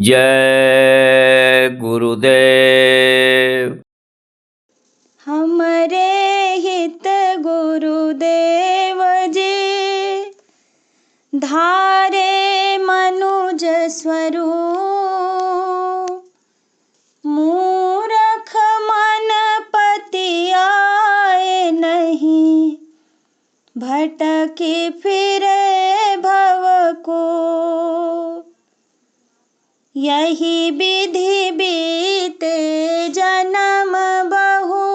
जय गुरुदेव। हमरे हित गुरुदेव जी धारे मनुज स्वरूप, मूरख मन पतियाए नहीं, भटकी फिरे भव को। यही विधि बीते जन्म बहु,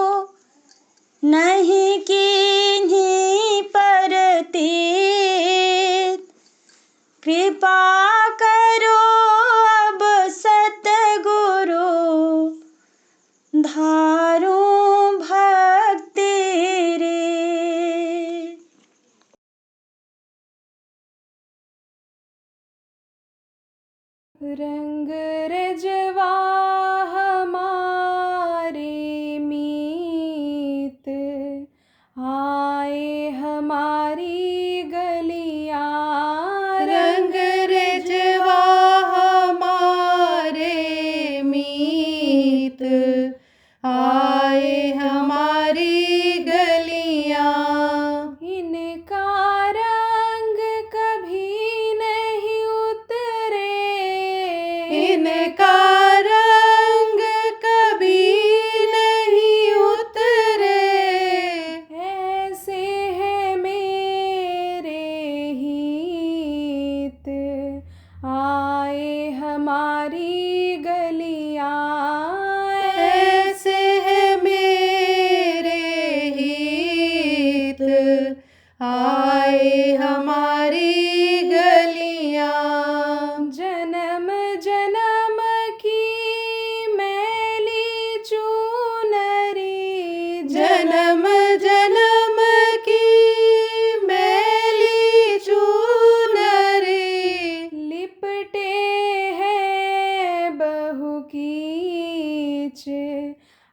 नहीं कीन्ही परतीत। कृपा करो अब सतगुरु, धारूं भक्ति रे। रंग रजवा हमारे मीत, आए हमारी गलियां। रंग रजवा हमारे मीत, आए हमारी गलियां। इनका रंग कभी नहीं उतरे, इनका रंग कभी नहीं उतरे। ऐसे है मेरे हित, आए हमारी गलियां। ऐसे है मेरे हित, आए हमारी गलियां। जन्म जन्म की मैली चुनरी, जन्म जन्म की मैली चुनरी। लिपटे हैं बहु कीच,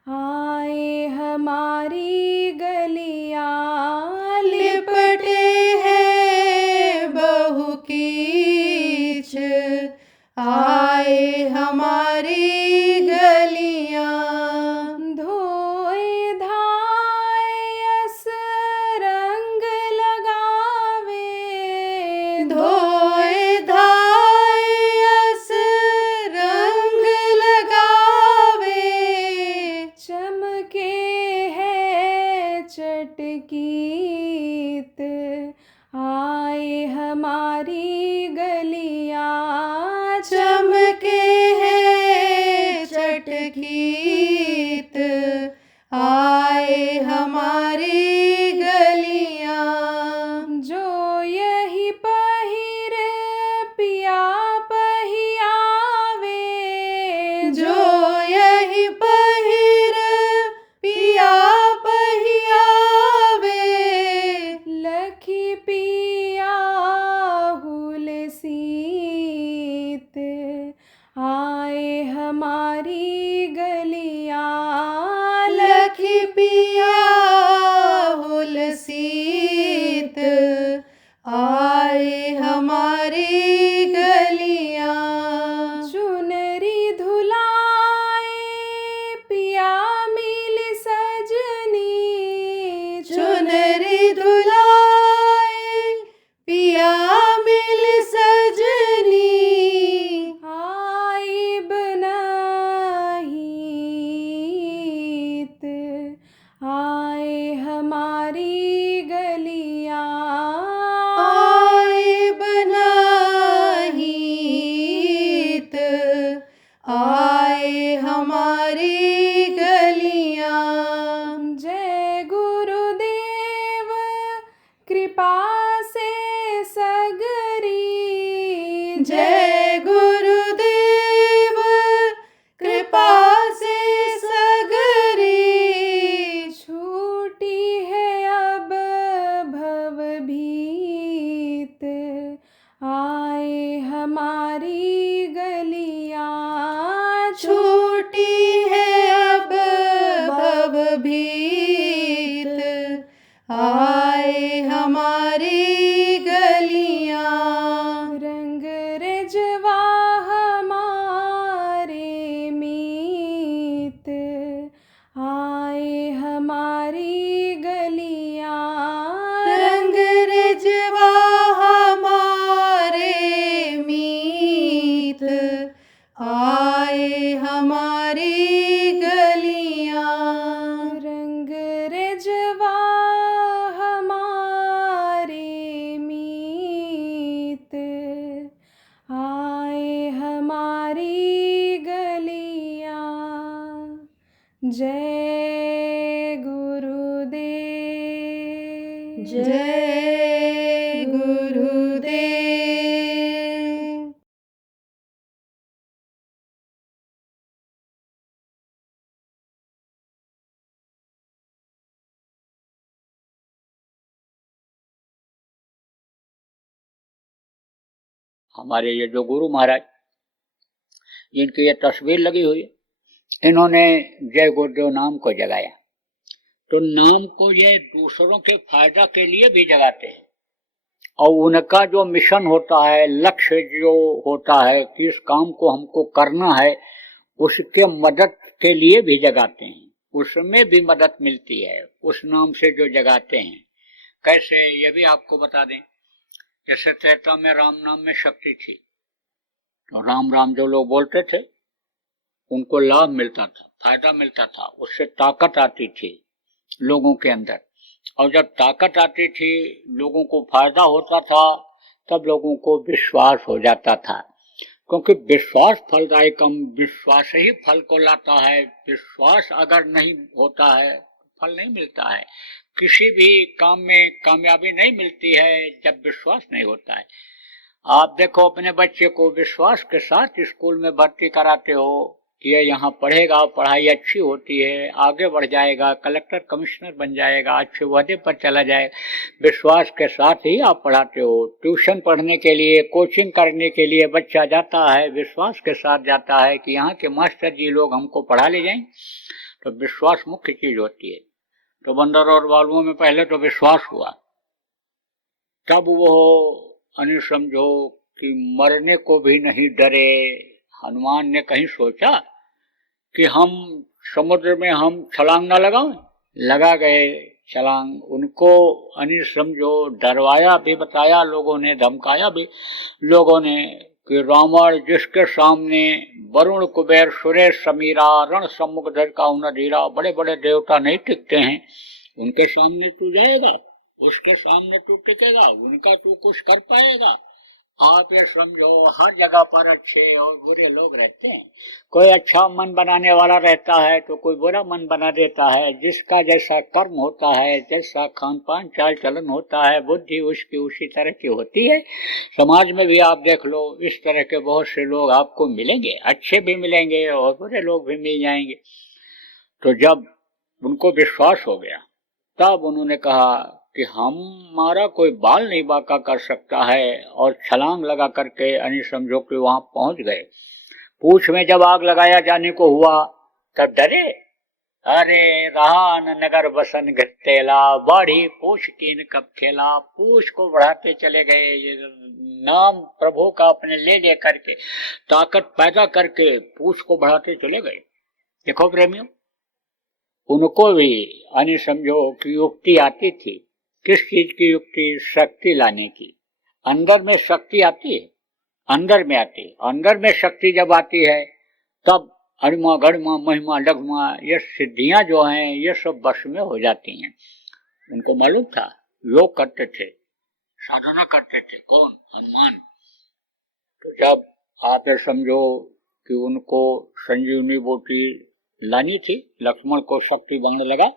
आए हमारी गलियां। लिपटे हैं बहु कीच, आए हमारी गलियां। धोए धाए अस रंग लगावे, धोए धाए अस रंग लगावे। चमके है चटकीत, आए हमारी गलियां। चमके है चटकीत, आए हमारी गलियां। जो यही पहिर पिया पहियावे, जो यही पहिर पिया पहियावे। लखी पिया हुल सीत, आए हमारी गलियां। लखी पिया हुल सीत, आए हमारी गलियां। चुनरी धुलाए पिया मिल सजनी, चुनरी धुलाए पिया मिल सजनी। आइब नाहीत, आए हमारी गलियां। आइब नाहीत, आए हमारी गलियां। जय गुरुदेव कृपा से सगरी, जय गुरुदेव कृपा से सगरी। छूटी है अब भव भीत, आए हमारी गलियां। छूटी है अब भव भीत, आए हमारी जय गुरुदेव। जय गुरुदेव। हमारे ये जो गुरु महाराज, इनकी ये तस्वीर लगी हुई है, इन्होंने जय गुरुदेव नाम को जगाया। तो नाम को ये दूसरों के फायदा के लिए भी जगाते हैं, और उनका जो मिशन होता है, लक्ष्य जो होता है कि इस काम को हमको करना है, उसके मदद के लिए भी जगाते हैं। उसमें भी मदद मिलती है उस नाम से जो जगाते हैं। कैसे, ये भी आपको बता दें। जैसे त्रेता में राम नाम में शक्ति थी, तो राम राम जो लोग बोलते थे उनको लाभ मिलता था, फायदा मिलता था, उससे ताकत आती थी लोगों के अंदर। और जब ताकत आती थी, लोगों को फायदा होता था, तब लोगों को विश्वास हो जाता था। क्योंकि विश्वास फलदायकम, विश्वास ही फल को लाता है। विश्वास अगर नहीं होता है, फल नहीं मिलता है। किसी भी काम में कामयाबी नहीं मिलती है जब विश्वास नहीं होता है। आप देखो, अपने बच्चे को विश्वास के साथ स्कूल में भर्ती कराते हो कि ये यहाँ पढ़ेगा, पढ़ाई अच्छी होती है, आगे बढ़ जाएगा, कलेक्टर कमिश्नर बन जाएगा, अच्छे ओहदे पर चला जाएगा, विश्वास के साथ ही आप पढ़ाते हो। ट्यूशन पढ़ने के लिए, कोचिंग करने के लिए बच्चा जाता है, विश्वास के साथ जाता है कि यहाँ के मास्टर जी लोग हमको पढ़ा ले जाएंगे। तो विश्वास मुख्य चीज होती है। तो बंदर और बालुओं में पहले तो विश्वास हुआ, तब वो समझो कि मरने को भी नहीं डरे। हनुमान ने कहीं सोचा कि हम समुद्र में हम छलांग न लगाएं, लगा गए छलांग। उनको समझो डरवाया भी, बताया लोगों ने, धमकाया भी लोगों ने कि रावण जिसके सामने वरुण कुबेर सुरेश समीरा रण सम्मुख धर का धीरा, बड़े बड़े देवता नहीं टिकते हैं, उनके सामने तू जाएगा, उसके सामने तू टिकेगा, उनका तू कुछ कर पाएगा। आप ये समझो, हर जगह पर अच्छे और बुरे लोग रहते हैं। कोई अच्छा मन बनाने वाला रहता है तो कोई बुरा मन बना देता है। जिसका जैसा कर्म होता है, जैसा खान पान चाल चलन होता है, बुद्धि उसकी उसी तरह की होती है। समाज में भी आप देख लो, इस तरह के बहुत से लोग आपको मिलेंगे, अच्छे भी मिलेंगे और बुरे लोग भी मिल जाएंगे। तो जब उनको विश्वास हो गया, तब उन्होंने कहा कि हमारा कोई बाल नहीं बांका कर सकता है, और छलांग लगा करके समझो कि वहां पहुंच गए। पूछ में जब आग लगाया जाने को हुआ, तब डरे। अरे रहा न नगर बसन घटेला, बाढ़ी पूछ कीन कब खेला। पूछ को बढ़ाते चले गए, ये नाम प्रभु का अपने ले ले करके, ताकत पैदा करके पूछ को बढ़ाते चले गए। देखो प्रेमियों, उनको भी समझो कि युक्ति आती थी। किस चीज की युक्ति? शक्ति लाने की। अंदर में शक्ति आती है, अंदर में आती है। अंदर में शक्ति जब आती है, तब अणिमा गणिमा महिमा लघुमा, ये सिद्धियां जो हैं, ये सब वश में हो जाती हैं। उनको मालूम था, योग करते थे, साधना करते थे। कौन? हनुमान। तो जब आप समझो कि उनको संजीवनी बूटी लानी थी, लक्ष्मण को शक्ति बनने लगा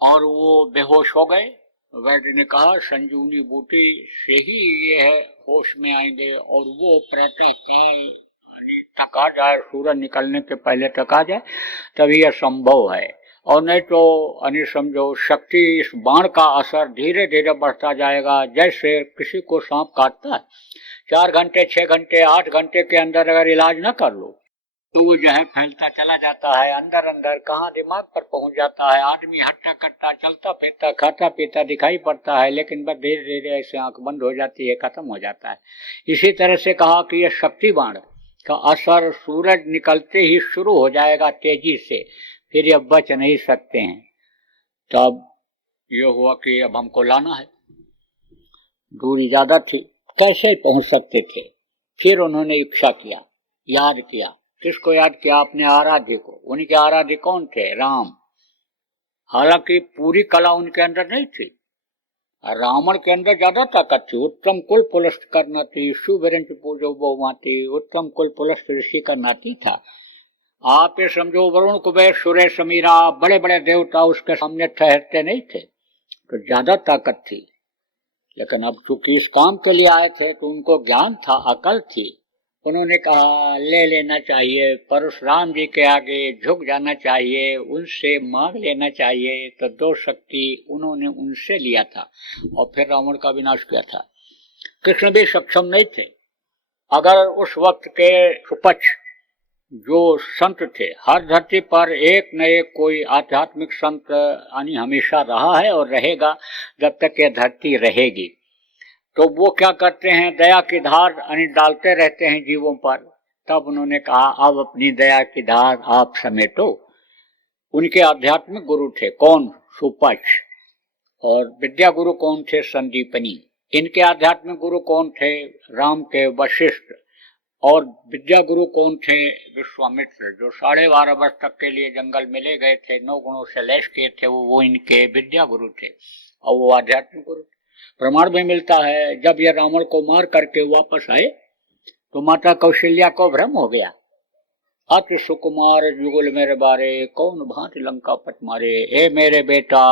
और वो बेहोश हो गए। वैद्य ने कहा संजीवनी बूटी से ही ये है होश में आएंगे, और वो प्रातः काल तक आ जाए, सूरज निकलने के पहले तक आ जाए, तभी यह संभव है। और नहीं तो समझो शक्ति, इस बाण का असर धीरे धीरे बढ़ता जाएगा। जैसे किसी को सांप काटता है, 4 घंटे 6 घंटे 8 घंटे के अंदर अगर इलाज न कर लो, तो वो जो है फैलता चला जाता है, अंदर अंदर कहाँ दिमाग पर पहुंच जाता है। आदमी हट्टा कट्टा, चलता फिरता, खाता पीता दिखाई पड़ता है, लेकिन बस धीरे धीरे ऐसे आंख बंद हो जाती है, खत्म हो जाता है। इसी तरह से कहा कि यह शक्ति बाण का असर सूरज निकलते ही शुरू हो जाएगा तेजी से, फिर ये बच नहीं सकते हैं। तब ये हुआ कि अब हमको लाना है, दूरी ज्यादा थी, कैसे पहुंच सकते थे। फिर उन्होंने इच्छा किया, याद किया। किसको याद किया? अपने आराध्य को। उनके आराध्य कौन थे? राम। हालांकि पूरी कला उनके अंदर नहीं थी, रावण के अंदर ज्यादा ताकत थी। उत्तम कुल पुलस्त करना थी, शुभ पूजो बहुमाती, उत्तम कुल पुलस्त ऋषि का नाती था। आप ये समझो वरुण कुबेर सुरेश समीरा बड़े बड़े देवता उसके सामने ठहरते नहीं थे, तो ज्यादा ताकत थी। लेकिन अब चूंकि इस काम के लिए आए थे तो उनको ज्ञान था, अकल थी। उन्होंने कहा ले लेना चाहिए, परशुराम जी के आगे झुक जाना चाहिए, उनसे मांग लेना चाहिए। तो दो शक्ति उन्होंने उनसे लिया था और फिर रावण का विनाश किया था। कृष्ण भी सक्षम नहीं थे। अगर उस वक्त के सुपक्ष जो संत थे, हर धरती पर एक न एक कोई आध्यात्मिक संत यानी हमेशा रहा है और रहेगा जब तक ये धरती रहेगी। तो वो क्या करते हैं, दया की धार यानी डालते रहते हैं जीवों पर। तब उन्होंने कहा अब अपनी दया की धार आप समेटो। उनके आध्यात्मिक गुरु थे कौन, सुपक्ष। और विद्या गुरु कौन थे, संदीपनी। इनके आध्यात्मिक गुरु कौन थे, राम के वशिष्ठ। और विद्या गुरु कौन थे, विश्वामित्र, जो 12.5 वर्ष तक के लिए जंगल में ले गए थे, 9 गुणों से लैस किए थे, वो इनके विद्या गुरु थे और वो आध्यात्मिक गुरु। प्रमाण भी मिलता है, जब ये रावण को मार करके वापस आए तो माता कौशल्या को भ्रम हो गया। अति सुकुमार युगल मेरे बारे, कौन भांति लंका पट मारे। ए मेरे बेटा,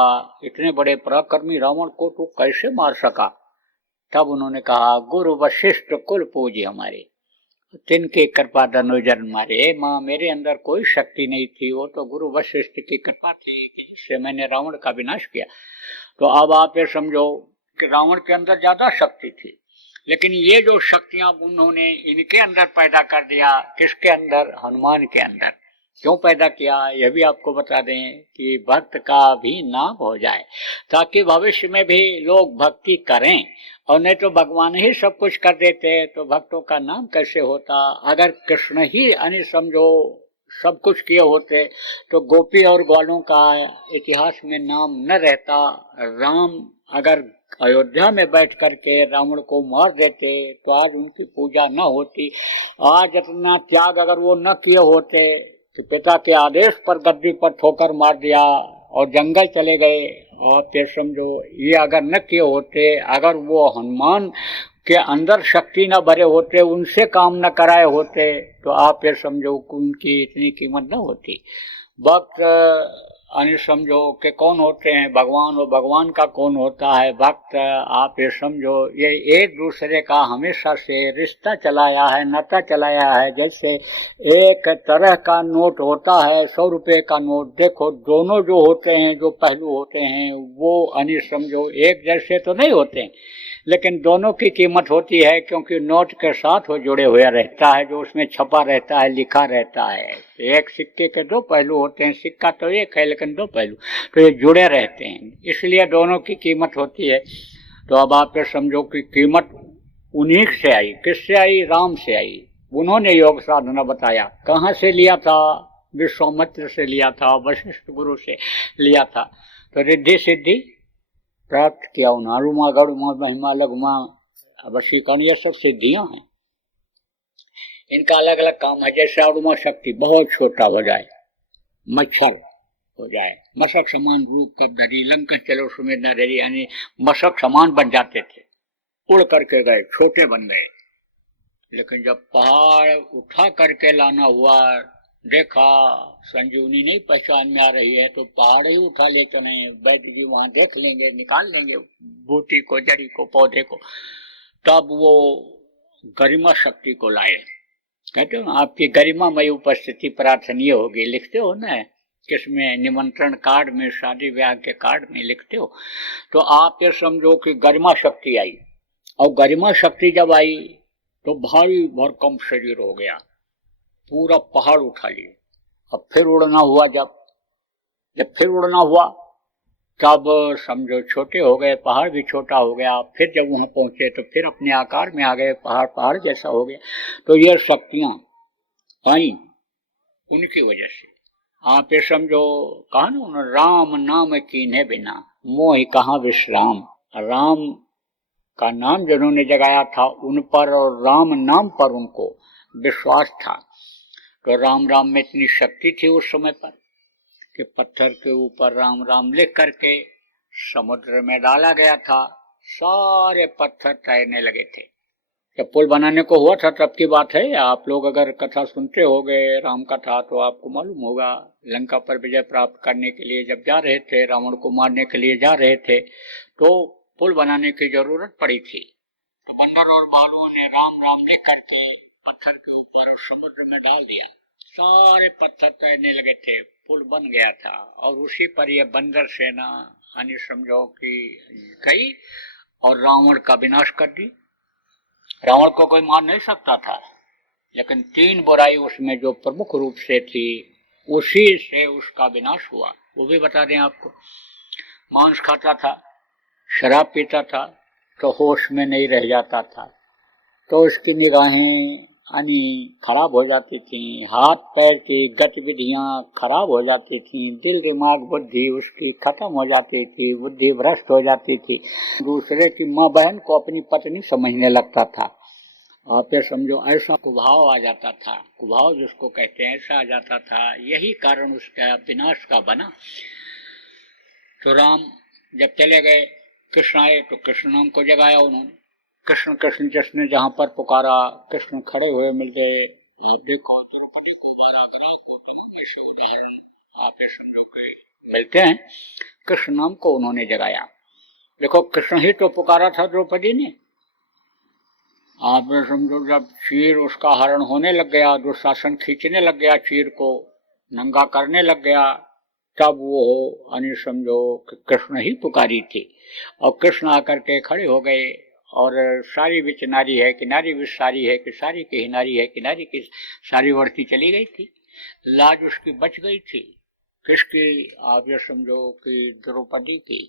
इतने बड़े पराक्रमी रावण को तू कैसे मार सका। तब उन्होंने कहा गुरु वशिष्ठ कुल पूजी हमारे, तिनके कृपा धनुजन मारे। माँ मेरे अंदर कोई शक्ति नहीं थी, वो तो गुरु वशिष्ठ की कृपा थी जिससे मैंने रावण का विनाश किया। तो अब आप ये समझो कि रावण के अंदर ज्यादा शक्ति थी, लेकिन ये जो शक्तियां उन्होंने इनके अंदर पैदा कर दिया। किसके अंदर, हनुमान के अंदर। क्यों पैदा किया यह भी आपको बता दें कि भक्त का भी नाम हो जाए, ताकि भविष्य में भी लोग भक्ति करें। और नहीं तो भगवान ही सब कुछ कर देते तो भक्तों का नाम कैसे होता। अगर कृष्ण ही यानी समझो सब कुछ किए होते तो गोपी और ग्वालों का इतिहास में नाम न रहता। राम अगर अयोध्या में बैठ करके रावण को मार देते तो आज उनकी पूजा न होती। आज इतना त्याग अगर वो न किए होते कि पिता के आदेश पर गद्दी पर ठोकर मार दिया और जंगल चले गए, और फिर समझो ये अगर न किए होते, अगर वो हनुमान के अंदर शक्ति न भरे होते, उनसे काम न कराए होते, तो आप फिर समझो उनकी इतनी कीमत न होती। भक्त यानी समझो कि कौन होते हैं, भगवान। और भगवान का कौन होता है, भक्त। आप ये समझो ये एक दूसरे का हमेशा से रिश्ता चलाया है, नाता चलाया है। जैसे एक तरह का नोट होता है, 100 रुपये का नोट। देखो दोनों जो होते हैं, जो पहलू होते हैं, वो यानी समझो एक जैसे तो नहीं होते हैं, लेकिन दोनों की कीमत होती है, क्योंकि नोट के साथ वो जुड़े हुए रहता है, जो उसमें छपा रहता है, लिखा रहता है। एक सिक्के के 2 पहलू होते हैं, सिक्का तो एक है लेकिन 2 पहलू, तो ये जुड़े रहते हैं, इसलिए दोनों की कीमत होती है। तो अब आप ये समझो कि कीमत उन्हीं से आई। किससे आई, राम से आई। उन्होंने योग साधना बताया। कहाँ से लिया था, विश्वामित्र से लिया था, वशिष्ठ गुरु से लिया था। तो रिद्धि सिद्धि प्राप्त किया उन्होंने। अरुमा गरुमा महिमा लघुमा वशीकरण, ये सब सिद्धियां हैं। इनका अलग अलग काम है। जैसे अरुमा शक्ति, बहुत छोटा हो जाए, मच्छर हो जाए, मशक समान रूप कब धरी, लंकन चलो सुमेध न धरी, यानी मशक समान बन जाते थे, उड़ करके गए, छोटे बन गए। लेकिन जब पहाड़ उठा करके लाना हुआ, देखा संजीवनी नहीं पहचान में आ रही है, तो पहाड़ ही उठा ले चले। वैद्य जी वहां देख लेंगे, निकाल लेंगे बूटी को, जड़ी को, पौधे को। तब वो गरिमा शक्ति को लाए। कहते हो आपकी गरिमामय उपस्थिति प्रार्थनीय होगी, लिखते हो ना किसमें, निमंत्रण कार्ड में, शादी ब्याह के कार्ड में लिखते हो। तो आप ये समझो कि गरिमा शक्ति आई, और गरिमा शक्ति जब आई तो भारी भरकम शरीर हो गया, पूरा पहाड़ उठा लिए। अब फिर उड़ना हुआ, जब फिर उड़ना हुआ तब समझो छोटे हो गए, पहाड़ भी छोटा हो गया। फिर जब वहां पहुंचे तो फिर अपने आकार में आ गए, पहाड़ जैसा हो गया। तो ये शक्तियां आई उनकी वजह से। आप ये समझो, कहा ना उन्होंने, राम नाम कीन्हे बिना मोह कहाँ विश्राम। राम का नाम जिन्होंने जगाया था उन पर, और राम नाम पर उनको विश्वास था। तो राम राम में इतनी शक्ति थी उस समय पर कि पत्थर के ऊपर राम राम लिख करके समुद्र में डाला गया था, सारे पत्थर तैरने लगे थे। जब पुल बनाने को हुआ था तब की बात है। आप लोग अगर कथा सुनते होंगे राम कथा तो आपको मालूम होगा, लंका पर विजय प्राप्त करने के लिए जब जा रहे थे, रावण को मारने के लिए जा रहे थे, तो पुल बनाने की जरूरत पड़ी थी। तो बंदर और भालुओं ने राम राम लिख करके पत्थर के ऊपर समुद्र में डाल दिया। सारे पत्थर तैरने लगे थे, पुल बन गया था। और उसी पर यह बंदर सेना यानी समझो कि गई और रावण का विनाश कर दी। रावण को कोई मार नहीं सकता था, लेकिन तीन बुराई उसमें जो प्रमुख रूप से थी उसी से उसका विनाश हुआ। वो भी बता दें आपको, मांस खाता था, शराब पीता था, तो होश में नहीं रह जाता था, तो उसकी निगाहें यानी खराब हो जाती थी, हाथ पैर की गतिविधियां खराब हो जाती थी, दिल दिमाग बुद्धि उसकी खत्म हो जाती थी, बुद्धि भ्रष्ट हो जाती थी, दूसरे की माँ बहन को अपनी पत्नी समझने लगता था। आप ये समझो ऐसा कुभाव आ जाता था, कुभाव जिसको कहते हैं, ऐसा आ जाता था। यही कारण उसका विनाश का बना। तो राम जब चले गए, कृष्ण आए तो कृष्ण नाम को जगाया उन्होंने। कृष्ण कृष्ण जिसने जहां पर पुकारा, कृष्ण खड़े हुए मिल गए। आप देखो द्रौपदी को बारागरा को जैसे उदाहरण आप ये समझो के मिलते हैं। कृष्ण नाम को उन्होंने जगाया। देखो कृष्ण ही तो पुकारा था द्रौपदी ने। आप ये समझो जब चीर उसका हरण होने लग गया, दुशासन खींचने लग गया, चीर को नंगा करने लग गया, तब वो यानी समझो कि कृष्ण ही पुकारी थी। और कृष्ण आकर के खड़े हो गए और सारी विच नारी है कि नारी विच सारी है कि सारी की ही नारी है कि नारी की सारी बढ़ती चली गई थी। लाज उसकी बच गई थी। किसकी? आप ये समझो कि द्रौपदी की।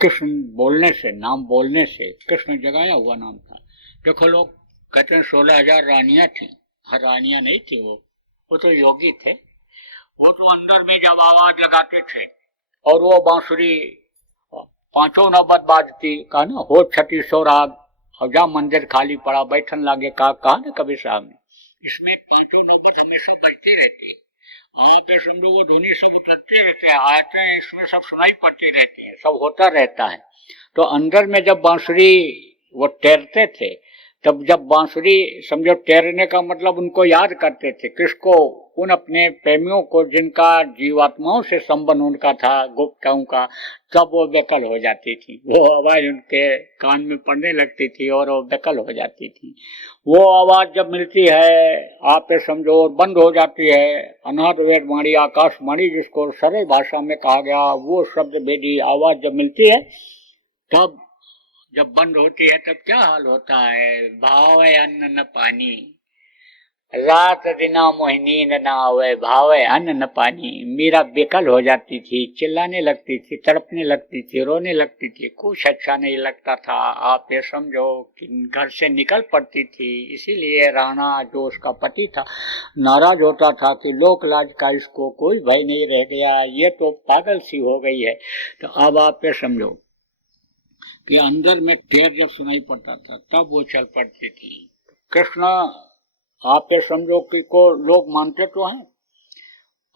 कृष्ण बोलने से, नाम बोलने से, कृष्ण जगाया हुआ नाम था। देखो लोग कहते हैं 16,000 रानियां थी। हर रानियां नहीं थी, वो तो योगी थे। वो तो अंदर में जब आवाज लगाते थे और वो बांसुरी पांचों नौबत बाजती, कहा ना हो छठी सो राग और जा मंदिर खाली पड़ा बैठन लागे, कहा ना कबीर साहब ने। इसमें पांचों नौबत हमेशा बजती रहती। आप समझो वो ध्वनि सब उतरते रहते हैं, आयतें इसमें सब सुनाई पड़ती रहती है, सब होता रहता है। तो अंदर में जब बांसुरी वो तैरते थे, तब जब बांसुरी समझो तैरने का मतलब उनको याद करते थे, किसको? उन अपने प्रेमियों को जिनका जीवात्माओं से संबंध उनका था, गुप्ताओं का, तब वो बेकल हो जाती थी। वो आवाज उनके कान में पड़ने लगती थी और वो बेकल हो जाती थी। वो आवाज जब मिलती है आप समझो बंद हो जाती है। अनाथ वेद वाणी आकाशवाणी जिसको सरल भाषा में कहा गया, वो शब्द भेदी आवाज जब मिलती है, तब जब बंद होती है तब क्या हाल होता है? भाव है अन्न न पानी, रात दिना मोहिनी न आवे, भाव है अन्न न पानी। मीरा बेकल हो जाती थी, चिल्लाने लगती थी, तड़पने लगती थी, रोने लगती थी, कुछ अच्छा नहीं लगता था। आप ये समझो कि घर से निकल पड़ती थी। इसीलिए राणा जो उसका पति था नाराज होता था कि लोक लाज का इसको कोई भय नहीं रह गया, ये तो पागल सी हो गई है। तो अब आप ये समझो कि अंदर में टेर जब सुनाई पड़ता था तब वो चल पड़ती थी। कृष्ण आप ये समझो कि को लोग मानते तो हैं,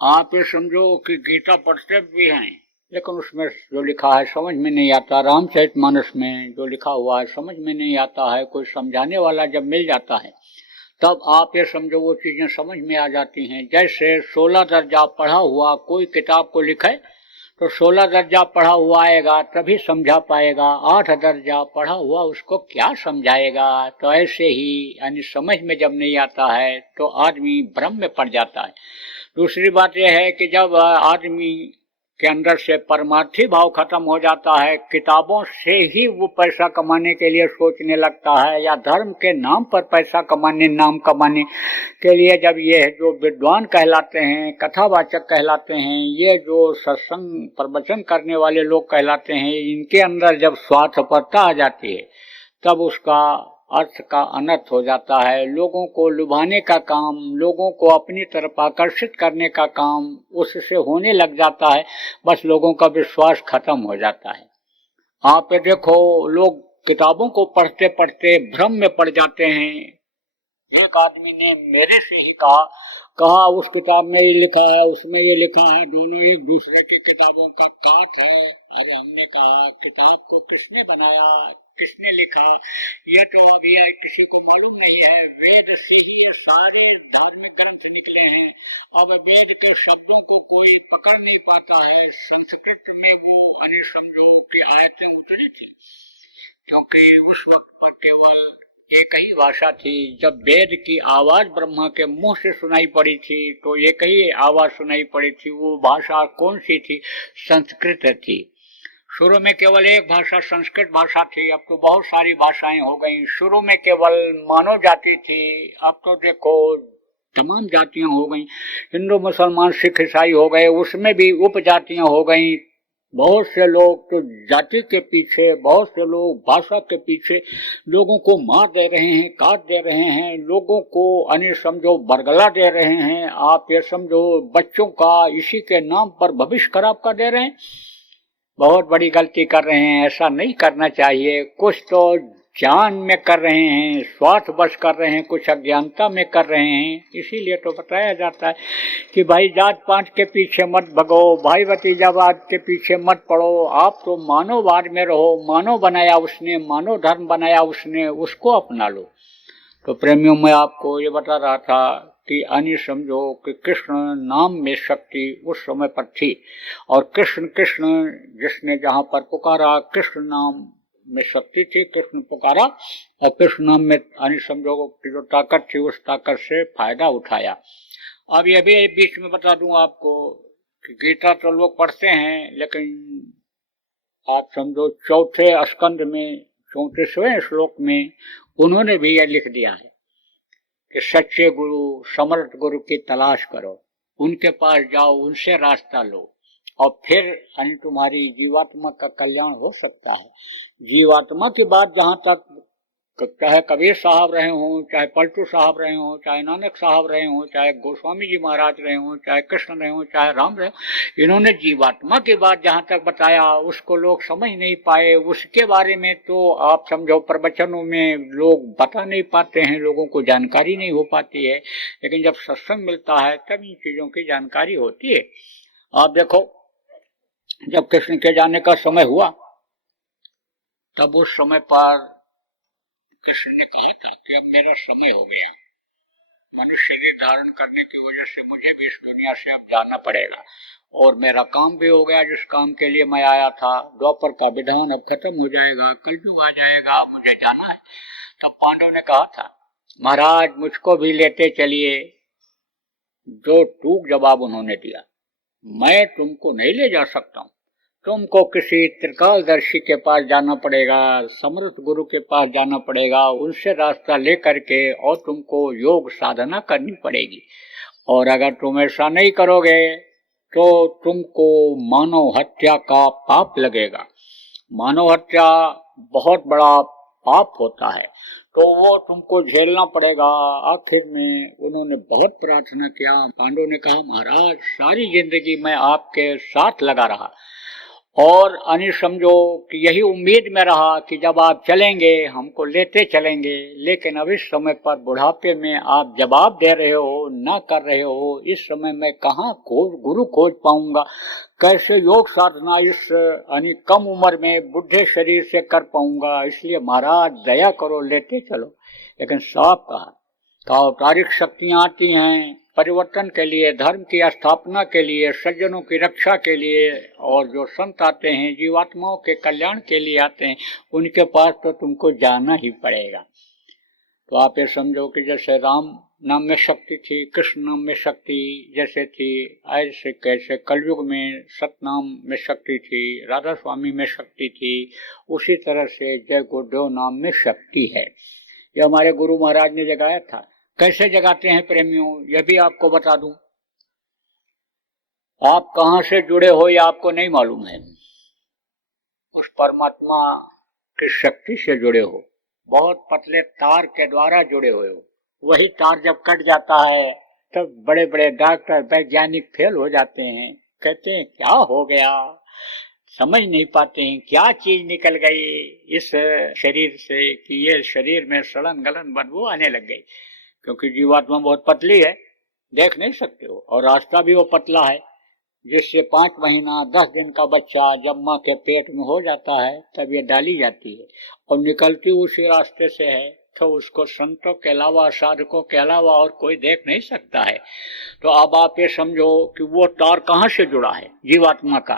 आप ये समझो कि गीता पढ़ते भी हैं, लेकिन उसमें जो लिखा है समझ में नहीं आता। रामचरितमानस में जो लिखा हुआ है समझ में नहीं आता है। कोई समझाने वाला जब मिल जाता है तब आप ये समझो वो चीजें समझ में आ जाती हैं। जैसे 16 दर्जा पढ़ा हुआ कोई किताब को लिखे तो 16 दर्जा पढ़ा हुआ आएगा तभी समझा पाएगा, 8 दर्जा पढ़ा हुआ उसको क्या समझाएगा। तो ऐसे ही यानी समझ में जब नहीं आता है तो आदमी भ्रम में पड़ जाता है। दूसरी बात यह है कि जब आदमी के अंदर से परमार्थी भाव खत्म हो जाता है, किताबों से ही वो पैसा कमाने के लिए सोचने लगता है, या धर्म के नाम पर पैसा कमाने, नाम कमाने के लिए जब ये जो विद्वान कहलाते हैं, कथावाचक कहलाते हैं, ये जो सत्संग प्रवचन करने वाले लोग कहलाते हैं, इनके अंदर जब स्वार्थपरता आ जाती है तब उसका अर्थ का अनर्थ हो जाता है। लोगों को लुभाने का काम, लोगों को अपनी तरफ आकर्षित करने का काम उससे होने लग जाता है। बस लोगों का विश्वास खत्म हो जाता है। आप देखो लोग किताबों को पढ़ते पढ़ते भ्रम में पड़ जाते हैं, एक आदमी ने मेरे से ही कहा उस किताब में ये लिखा है, उसमें ये लिखा है, दोनों एक दूसरे की किताबों का काट है। अरे हमने कहा किताब को किसने बनाया, किसने लिखा, ये तो अभी किसी को मालूम नहीं है। वेद से ही ये सारे धार्मिक ग्रंथ निकले हैं। अब वेद के शब्दों को कोई पकड़ नहीं पाता है। संस्कृत में वो समझो कि आयतें उतरी थी, क्योंकि उस वक्त पर केवल एक ही भाषा थी। जब वेद की आवाज ब्रह्मा के मुंह से सुनाई पड़ी थी तो एक ही आवाज सुनाई पड़ी थी। वो भाषा कौन सी थी? संस्कृत थी। शुरू में केवल एक भाषा संस्कृत भाषा थी, अब तो बहुत सारी भाषाएं हो गई। शुरू में केवल मानव जाति थी, अब तो देखो तमाम जातियां हो गई। हिंदू मुसलमान सिख ईसाई हो गए, उसमें भी उपजातियां हो गई। बहुत से लोग तो जाति के पीछे, बहुत से लोग भाषा के पीछे लोगों को मार दे रहे हैं, काट दे रहे हैं, लोगों को समझो बरगला दे रहे हैं। आप ये समझो बच्चों का इसी के नाम पर भविष्य खराब कर दे रहे हैं। बहुत बड़ी गलती कर रहे हैं, ऐसा नहीं करना चाहिए। कुछ तो जान में कर रहे हैं, स्वार्थ बस कर रहे हैं, कुछ अज्ञानता में कर रहे हैं। इसीलिए तो बताया जाता है कि भाई जात पात के पीछे मत भगो, भाई भतीजावाद के पीछे मत पड़ो। आप तो मानववाद में रहो, मानव बनाया उसने, मानव धर्म बनाया उसने, उसको अपना लो। तो प्रेमियों में आपको ये बता रहा था कि समझो कि कृष्ण नाम में शक्ति उस समय पर थी, और कृष्ण कृष्ण जिसने जहाँ पर पुकारा, कृष्ण नाम में शक्ति थी, कृष्ण पुकारा और कृष्ण नाम में समझो कि जो ताकत थी उस ताकत से फायदा उठाया। अब ये भी बीच में बता दूं आपको कि गीता तो लोग पढ़ते हैं, लेकिन आप समझो चौथे स्कंद में 34वें श्लोक में उन्होंने भी यह लिख दिया है कि सच्चे गुरु, समर्थ गुरु की तलाश करो, उनके पास जाओ, उनसे रास्ता लो, और फिर तुम्हारी जीवात्मा का कल्याण हो सकता है। जीवात्मा की बात जहां तक, चाहे कबीर साहब रहे हों, चाहे पलटू साहब रहे हों, चाहे नानक साहब रहे हों, चाहे गोस्वामी जी महाराज रहे हों, चाहे कृष्ण रहे हों, चाहे राम रहे हों, इन्होंने जीवात्मा की बात जहां तक बताया उसको लोग समझ नहीं पाए। उसके बारे में तो आप समझो प्रवचनों में लोग बता नहीं पाते हैं, लोगों को जानकारी नहीं हो पाती है। लेकिन जब सत्संग मिलता है तब इन चीजों की जानकारी होती है। आप देखो जब कृष्ण के जाने का समय हुआ तब उस समय पर कृष्ण ने कहा था कि अब मेरा समय हो गया, मनुष्य शरीर धारण करने की वजह से मुझे भी इस दुनिया से अब जाना पड़ेगा, और मेरा काम भी हो गया जिस काम के लिए मैं आया था। द्वापर का विधान अब खत्म हो जाएगा, कलयुग आ जाएगा, मुझे जाना है। तब पांडव ने कहा था महाराज मुझको भी लेते चलिए। जो टूक जवाब उन्होंने दिया, मैं तुमको नहीं ले जा सकता हूं, तुमको किसी त्रिकालदर्शी के पास जाना पड़ेगा, समर्थ गुरु के पास जाना पड़ेगा, उनसे रास्ता ले करके और तुमको योग साधना करनी पड़ेगी। और अगर तुम ऐसा नहीं करोगे तो तुमको मानव हत्या का पाप लगेगा। मानव हत्या बहुत बड़ा पाप होता है, तो वो तुमको झेलना पड़ेगा। आखिर में उन्होंने बहुत प्रार्थना किया। पांडव ने कहा महाराज सारी जिंदगी मैं आपके साथ लगा रहा, और समझो कि यही उम्मीद में रहा कि जब आप चलेंगे हमको लेते चलेंगे। लेकिन अब इस समय पर बुढ़ापे में आप जवाब दे रहे हो, ना कर रहे हो, इस समय मैं कहाँ गुरु खोज पाऊंगा, कैसे योग साधना इस कम उम्र में बुढ़े शरीर से कर पाऊंगा। इसलिए महाराज दया करो, लेते चलो। लेकिन साफ कहा तो अवतारिक शक्तियां आती हैं परिवर्तन के लिए, धर्म की स्थापना के लिए, सज्जनों की रक्षा के लिए, और जो संत आते हैं जीवात्माओं के कल्याण के लिए आते हैं, उनके पास तो तुमको जाना ही पड़ेगा। तो आप ये समझो कि जैसे राम नाम में शक्ति थी, कृष्ण नाम में शक्ति जैसे थी, ऐसे कैसे कलयुग में सतनाम में शक्ति थी, राधा स्वामी में शक्ति थी, उसी तरह से जय गुरुदेव नाम में शक्ति है। ये हमारे गुरु महाराज ने जगाया था। कैसे जगाते हैं प्रेमियों, यह भी आपको बता दूं। आप कहां से जुड़े हो ये आपको नहीं मालूम है, उस परमात्मा की शक्ति से जुड़े हो, बहुत पतले तार के द्वारा जुड़े हुए हो। वही तार जब कट जाता है तब बड़े बड़े डॉक्टर वैज्ञानिक फेल हो जाते हैं, कहते हैं क्या हो गया, समझ नहीं पाते हैं क्या चीज निकल गई इस शरीर से कि ये शरीर में सड़न गलन बदबू आने लग गई। क्योंकि जीवात्मा बहुत पतली है, देख नहीं सकते हो, और रास्ता भी वो पतला है, जिससे 5 महीना 10 दिन का बच्चा जब माँ के पेट में हो जाता है तब ये डाली जाती है और निकलती उसी रास्ते से है, तो उसको संतों के अलावा, साधकों के अलावा और कोई देख नहीं सकता है। तो अब आप ये समझो कि वो तार कहाँ से जुड़ा है, जीवात्मा का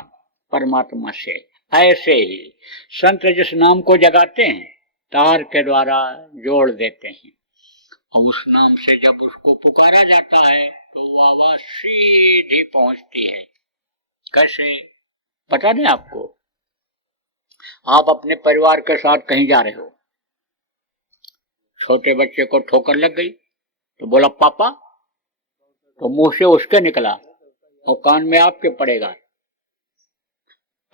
परमात्मा से। ऐसे ही संत जिस नाम को जगाते हैं तार के द्वारा जोड़ देते हैं, और उस नाम से जब उसको पुकारा जाता है तो वो आवाज सीधी पहुंचती है। कैसे पता नहीं आपको? आप अपने परिवार के साथ कहीं जा रहे हो, छोटे बच्चे को ठोकर लग गई तो बोला पापा, तो मुंह से उसके निकला और कान में आपके पड़ेगा।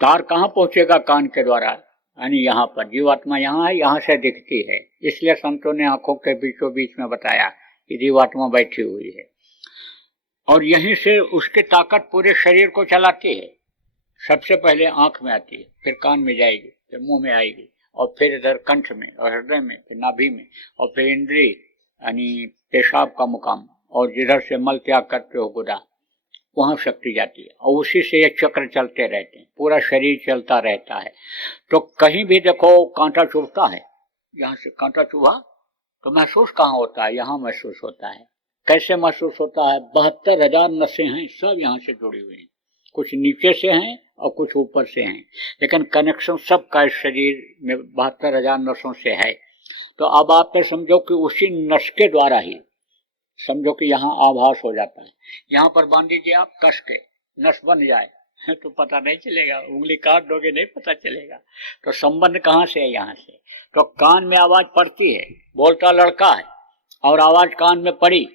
तार कहाँ पहुंचेगा? कान के द्वारा, यानी यहाँ पर जीवात्मा यहाँ है, यहाँ से दिखती है। इसलिए संतों ने आंखों के बीचों बीच में बताया कि जीवात्मा बैठी हुई है और यहीं से उसकी ताकत पूरे शरीर को चलाती है। सबसे पहले आंख में आती है, फिर कान में जाएगी, फिर मुंह में आएगी, और फिर इधर कंठ में और हृदय में, फिर नाभि में, और फिर इंद्री यानी पेशाब का मुकाम, और जिधर से मल त्याग करते हो गुदा, वहां शक्ति जाती है, और उसी से ये चक्र चलते रहते हैं, पूरा शरीर चलता रहता है। तो कहीं भी देखो कांटा चुभता है, यहाँ से कांटा चुभा तो महसूस कहाँ होता है? यहाँ महसूस होता है। कैसे महसूस होता है? 72,000 नसें हैं, सब यहाँ से जुड़ी हुई हैं, कुछ नीचे से हैं और कुछ ऊपर से हैं, लेकिन कनेक्शन सबका इस शरीर में 72,000 नसों से है। तो अब आप समझो कि उसी नस के द्वारा ही समझो कि यहाँ आभास हो जाता है। यहाँ पर बांध दीजिए आप कस के, नस बन जाए तो पता नहीं चलेगा, उंगली काट दोगे नहीं पता चलेगा। तो संबंध कहाँ से है? यहाँ से। तो कान में आवाज पड़ती है, बोलता लड़का है और आवाज कान में पड़ी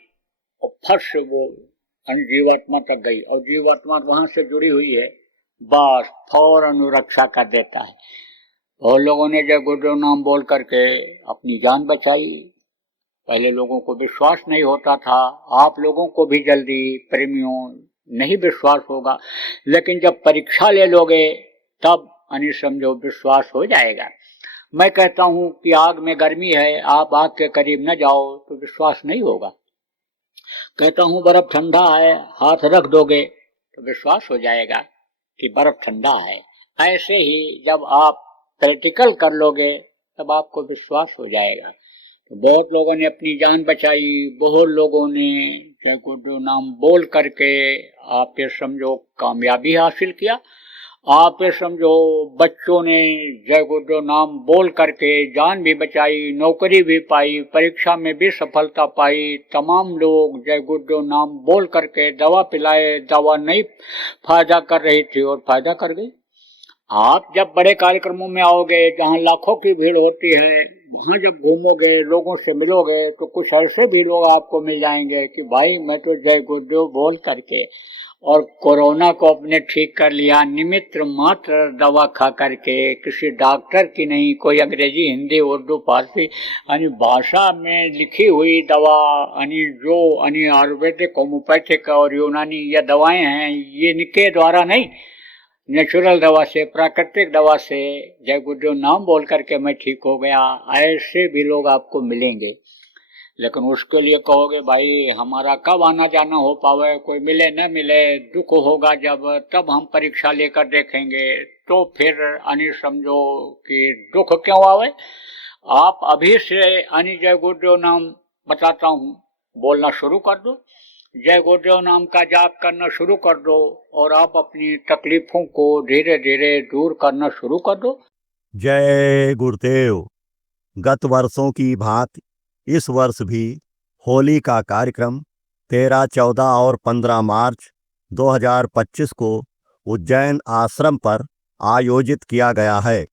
और फट से वो जीवात्मा तक गई, और जीवात्मा वहां से जुड़ी हुई है, बस फौरन रक्षा कर देता है। और लोगों ने जय गुरुदेव नाम बोल करके अपनी जान बचाई। पहले लोगों को विश्वास नहीं होता था, आप लोगों को भी जल्दी प्रेमियों नहीं विश्वास होगा, लेकिन जब परीक्षा ले लोगे तब यानी समझो विश्वास हो जाएगा। मैं कहता हूं कि आग में गर्मी है, आप आग के करीब न जाओ तो विश्वास नहीं होगा। कहता हूं बर्फ ठंडा है, हाथ रख दोगे तो विश्वास हो जाएगा कि बर्फ ठंडा है। ऐसे ही जब आप प्रैक्टिकल कर लोगे तब आपको विश्वास हो जाएगा। तो बहुत लोगों ने अपनी जान बचाई, बहुत लोगों ने जय गुरुदेव नाम बोल करके आप ये समझो कामयाबी हासिल किया। आप ये समझो बच्चों ने जय गुरुदेव नाम बोल करके जान भी बचाई, नौकरी भी पाई, परीक्षा में भी सफलता पाई। तमाम लोग जय गुरुदेव नाम बोल करके दवा पिलाए, दवा नहीं फायदा कर रही थी और फायदा कर गई। आप जब बड़े कार्यक्रमों में आओगे जहाँ लाखों की भीड़ होती है, वहां जब घूमोगे, लोगों से मिलोगे, तो कुछ ऐसे भी लोग आपको मिल जाएंगे कि भाई मैं तो जय गुरुदेव बोल करके और कोरोना को अपने ठीक कर लिया, निमित्त मात्र दवा खा करके, किसी डॉक्टर की नहीं, कोई अंग्रेजी हिंदी उर्दू फारसी यानी भाषा में लिखी हुई दवा, यानी जो यानी आयुर्वेदिक, होम्योपैथिक और यूनानी ये दवाएं हैं, ये इनके द्वारा नहीं, नेचुरल दवा से, प्राकृतिक दवा से जय गुरुदेव नाम बोल करके मैं ठीक हो गया, ऐसे भी लोग आपको मिलेंगे। लेकिन उसके लिए कहोगे भाई हमारा कब आना जाना हो पावे, कोई मिले न मिले, दुख होगा जब तब हम परीक्षा लेकर देखेंगे, तो फिर यानी समझो कि दुख क्यों आवे। आप अभी से यानी जय गुरुदेव नाम बताता हूँ बोलना शुरू कर दो, जय गुरुदेव नाम का जाप करना शुरू कर दो, और आप अपनी तकलीफों को धीरे धीरे दूर करना शुरू कर दो। जय गुरुदेव। गत वर्षों की भांति इस वर्ष भी होली का कार्यक्रम 13, 14 और 15 मार्च 2025 को उज्जैन आश्रम पर आयोजित किया गया है।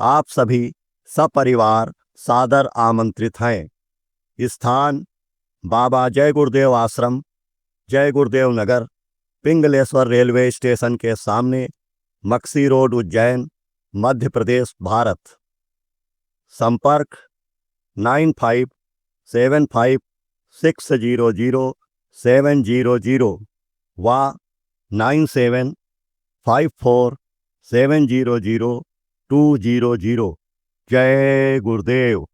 आप सभी सपरिवार सादर आमंत्रित हैं। स्थान बाबा जय गुरुदेव आश्रम, जय गुरुदेव नगर, पिंगलेश्वर रेलवे स्टेशन के सामने, मक्सी रोड, उज्जैन, मध्य प्रदेश, भारत। संपर्क 9575600700 व 9754700200। जय गुरुदेव।